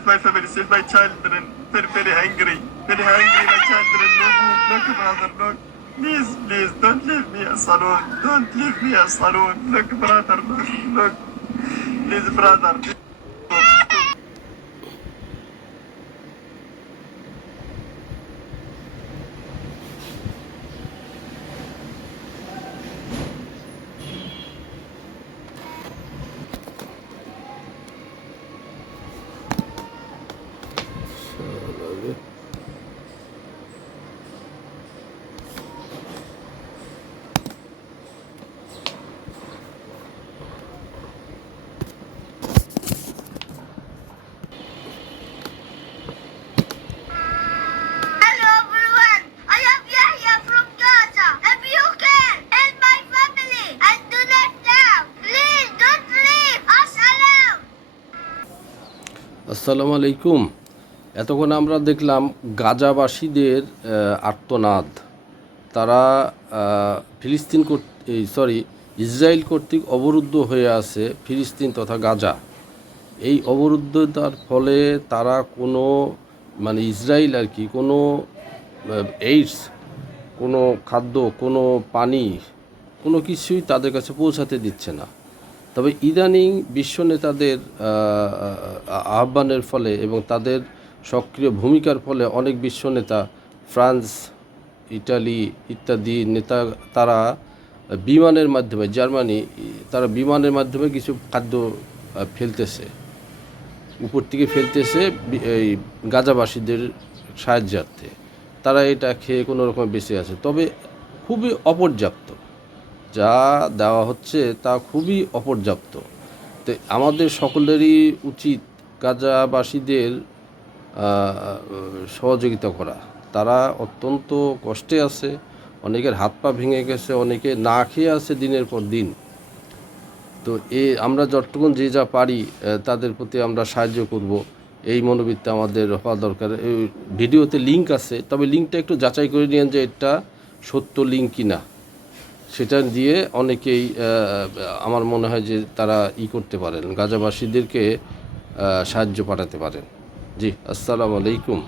Save my family, save my children. Very, very hungry. Very hungry, my children. No food, look, brother, look. Please, please, don't leave me alone. Don't leave me alone. Look, brother, look, look. Please, brother. Hello everyone, I am Yahya from Gaza. If you can, help my family and do not now. Please don't leave us alone. আসসালামু আলাইকুম। এতক্ষণ আমরা দেখলাম গাজাবাসীদের আর্তনাদ। তারা ফিলিস্তিন Israel কর্তৃক অবরুদ্ধ হয়ে আছে ফিলিস্তিন তথা গাজা। এই অবরুদ্ধতার ফলে তারা কোনো ইসরায়েল আর কি কোনো এইডস, কোনো খাদ্য, কোনো পানি, কোনো কিছুই তাদের কাছে পৌঁছাতে দিচ্ছে না। তবে ইদানিং বিশ্ব নেতাদের আহ্বানের ফলে এবং তাদের সক্রিয় ভূমিকার ফলে অনেক বিশ্ব নেতা, ফ্রান্স, ইটালি ইত্যাদি নেতা তারা বিমানের মাধ্যমে, জার্মানি, তারা বিমানের মাধ্যমে কিছু খাদ্য ফেলতেছে, উপর থেকে ফেলতেছে এই গাজাবাসীদের সাহায্যার্থে। তারা এটা খেয়ে কোনো রকম বেঁচে আছে, তবে খুবই অপর্যাপ্ত। যা দেওয়া হচ্ছে তা খুবই অপর্যাপ্ত। তো আমাদের সকলেরই উচিত গাজাবাসীদের সহযোগিতা করা। তারা অত্যন্ত কষ্টে আছে, অনেকের হাত পা ভেঙে গেছে, অনেকে না খেয়ে আছে দিনের পর দিন। তো আমরা যতটুকুন যে যা পারি তাদের প্রতি আমরা সাহায্য করব, এই মনোবৃত্তি আমাদের হওয়া দরকার। এই ভিডিওতে লিঙ্ক আছে, তবে লিঙ্কটা একটু যাচাই করে নিন যে এটা সত্য লিঙ্ক কিনা। সেটা দিয়ে অনেকেই আমার মনে হয় যে তারা করতে পারেন, গাজাবাসীদেরকে সাহায্য পাঠাতে পারেন। জি, আসসালামু আলাইকুম।